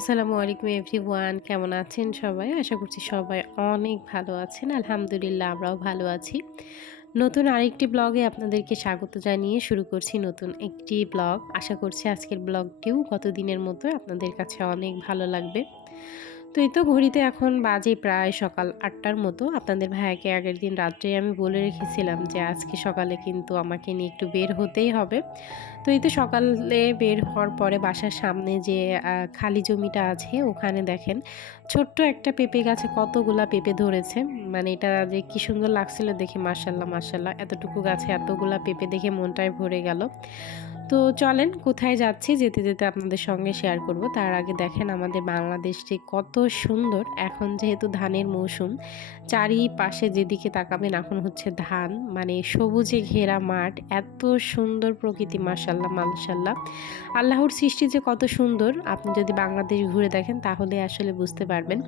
আসসালামু আলাইকুম এভরিওয়ান, কেমন আছেন সবাই? আশা করছি সবাই অনেক ভালো আছেন। আলহামদুলিল্লাহ আমরাও ভালো আছি। নতুন আরেকটি ব্লগে আপনাদেরকে স্বাগত জানিয়ে শুরু করছি নতুন একটি ব্লগ। আশা করছি আজকের ব্লগটিও গতদিনের মতো আপনাদের কাছে অনেক ভালো লাগবে। তো এই তো ঘড়িতে এখন বাজে প্রায় সকাল ৮টার মতো। আপনাদের ভাইয়াকে আগের দিন রাত্রেই আমি বলে রেখেছিলাম যে আজকে সকালে কিন্তু আমাকে নিয়ে একটু বের হতেই হবে। তো এই তো সকালে বের হওয়ার পরে বাসার সামনে যে খালি জমিটা আছে ওখানে দেখেন ছোট্ট একটা পেঁপে গাছে কতগুলা পেঁপে ধরেছে। মানে এটা যে কি সুন্দর লাগছিল দেখে, মাশাল্লাহ মাশাল্লাহ, এতটুকু গাছে এতগুলা পেঁপে দেখে মনটাই ভরে গেল। তো চলেন কোথায় যাচ্ছি যেতে যেতে আপনাদের সঙ্গে শেয়ার করব। তার আগে দেখেন আমাদের বাংলাদেশটি কত সুন্দর। এখন যেহেতু ধানের মৌসুম, চারিপাশে যেদিকে তাকাবেন এখন হচ্ছে ধান, মানে সবুজে ঘেরা মাঠ, এত সুন্দর প্রকৃতি, মাশাল্লাহ মাশাল্লাহ। আল্লাহর সৃষ্টি যে কত সুন্দর, আপনি যদি বাংলাদেশ ঘুরে দেখেন তাহলে আসলে বুঝতে পারবেন।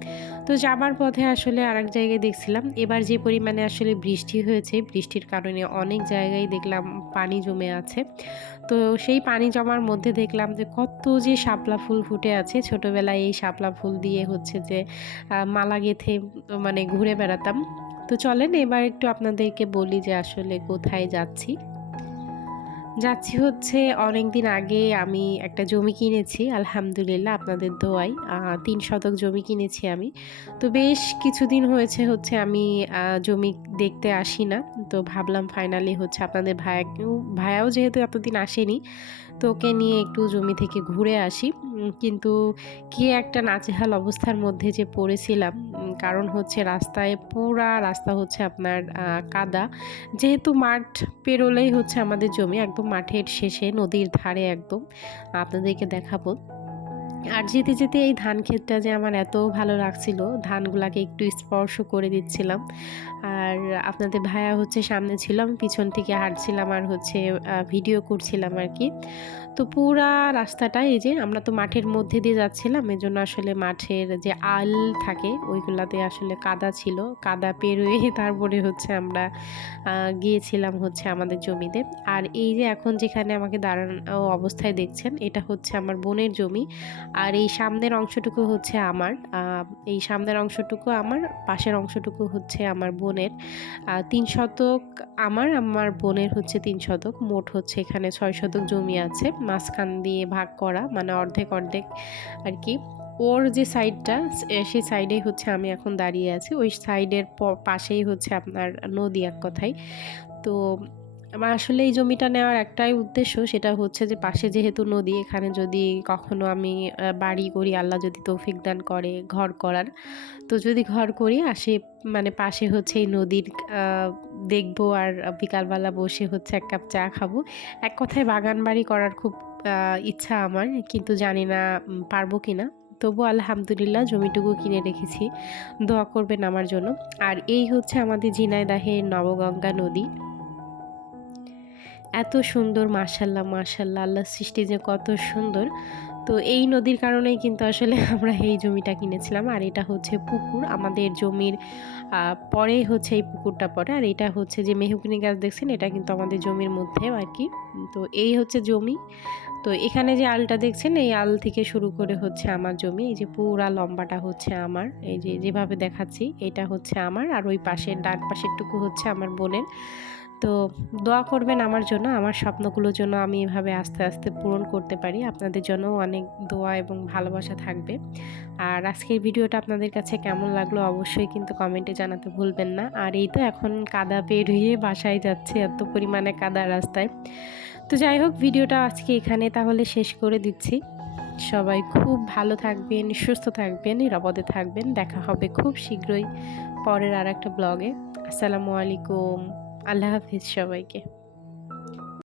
তো যাবার পথে আসলে আরেক জায়গায় দেখছিলাম এবার যে পরিমাণে আসলে বৃষ্টি হয়েছে, বৃষ্টির কারণে অনেক জায়গায় দেখলাম পানি জমে আছে। তো সেই পানি জমার মধ্যে দেখলাম যে কত যে শাপলা ফুল ফুটে আছে। ছোটবেলায় এই শাপলা ফুল দিয়ে হচ্ছে যে মালা গেঁথে মানে ঘুরে বেড়াতাম। তো চলেন এবার একটু আপনাদেরকে বলি যে আসলে কোথায় যাচ্ছি। যাচ্ছি হচ্ছে অনেকদিন আগে আমি একটা জমি কিনেছি, আলহামদুলিল্লাহ আপনাদের দোয়ায়। ৩ শতক জমি কিনেছি আমি। তো বেশ কিছুদিন হয়েছে হচ্ছে আমি জমি দেখতে আসি না। তো ভাবলাম ফাইনালি হচ্ছে আপনাদের ভাইয়াও যেহেতু এতদিন আসেনি, তো ওকে নিয়ে একটু জমি থেকে ঘুরে আসি। কিন্তু কি একটা নাজেহাল অবস্থার মধ্যে যে পড়েছিলাম। কারণ হচ্ছে রাস্তায় পুরা রাস্তা হচ্ছে আপনার কাদা। যেহেতু মাঠ পেরোলেই হচ্ছে আমাদের জমি, একদম মাঠের শেষে নদীর ধারে একদম। আপনাদেরকে দেখাবো। আর যেতে যেতে এই ধান ক্ষেতটা যে আমার এত ভালো লাগছিল, ধানগুলাকে একটু স্পর্শ করে দিচ্ছিলাম। আর আপনাদের ভাইয়া হচ্ছে সামনে ছিল, আমি পিছন থেকে হাঁটছিলাম আর হচ্ছে ভিডিও করছিলাম আর কি। তো পুরা রাস্তাটা এই যে আমরা তো মাঠের মধ্যে দিয়ে যাচ্ছিলাম, এজন্য আসলে মাঠের যে আল থাকে ওইগুলাতে আসলে কাদা ছিল। কাদা পেরোয়ে তারপরে হচ্ছে আমরা গিয়েছিলাম হচ্ছে আমাদের জমিতে। আর এই যে এখন যেখানে আমাকে দাঁড়ানো অবস্থায় দেখছেন, এটা হচ্ছে আমার বোনের জমি। আর এই সামনের অংশটুকু হচ্ছে আমার, এই সামনের অংশটুকু আমার, পাশের অংশটুকু হচ্ছে আমার বোনের। ৩ শতক আমার বোনের হচ্ছে ৩ শতক, মোট হচ্ছে এখানে ৬ শতক জমি আছে, মাঝখান দিয়ে ভাগ করা, মানে অর্ধেক অর্ধেক আর কি। ওর যে সাইডটা সেই সাইডেই হচ্ছে আমি এখন দাঁড়িয়ে আছি, ওই সাইডের পাশেই হচ্ছে আপনার নদী এক কথায়। তো আমার আসলে এই জমিটা নেওয়ার একটাই উদ্দেশ্য, সেটা হচ্ছে যে পাশে যেহেতু নদী, এখানে যদি কখনো আমি বাড়ি করি, আল্লাহ যদি তৌফিক দান করে ঘর করার, তো যদি ঘর করি আসে মানে পাশে হচ্ছে এই নদীর দেখবো আর বিকালবেলা বসে হচ্ছে এক কাপ চা খাবো। এক কথায় বাগান বাড়ি করার খুব ইচ্ছা আমার, কিন্তু জানি না পারবো কিনা। তবু আলহামদুলিল্লাহ জমিটুকু কিনে রেখেছি, দোয়া করবেন আমার জন্য। আর এই হচ্ছে আমাদের ঝিনাইদহের নবগঙ্গা নদী। এত সুন্দর, মাশাল্লাহ মাশাল্লাহ, আল্লাহর সৃষ্টি যে কত সুন্দর। তো এই নদীর কারণেই কিন্তু আসলে আমরা এই জমিটা কিনেছিলাম। আর এটা হচ্ছে পুকুর, আমাদের জমির পরেই হচ্ছে এই পুকুরটা পড়ে। আর এটা হচ্ছে যে মেহগিনি গাছ দেখছেন, এটা কিন্তু আমাদের জমির মধ্যে আর কি। তো এই হচ্ছে জমি। তো এখানে যে আলটা দেখছেন, এই আল থেকে শুরু করে হচ্ছে আমার জমি, এই যে পুরা লম্বাটা হচ্ছে আমার, এই যে যেভাবে দেখাচ্ছি এটা হচ্ছে আমার। আর ওই পাশের ডান পাশেরটুকু হচ্ছে আমার বোনের। তো দোয়া করবেন আমার জন্য, আমার স্বপ্নগুলোর জন্য আমি এভাবে আস্তে আস্তে পূরণ করতে পারি। আপনাদের জন্যও অনেক দোয়া এবং ভালোবাসা থাকবে। আর আজকের ভিডিওটা আপনাদের কাছে কেমন লাগলো অবশ্যই কিন্তু কমেন্টে জানাতে ভুলবেন না। আর এই তো এখন কাদা পেরিয়ে বাসায় যাচ্ছে, এত পরিমাণে কাদা রাস্তায়। তো যাই হোক, ভিডিওটা আজকে এখানে তাহলে শেষ করে দিচ্ছি। সবাই খুব ভালো থাকবেন, সুস্থ থাকবেন, নিরাপদে থাকবেন। দেখা হবে খুব শীঘ্রই পরের আর একটা ব্লগে। আসসালামু আলাইকুম, আল্লাহ হাফিজ সবাইকে।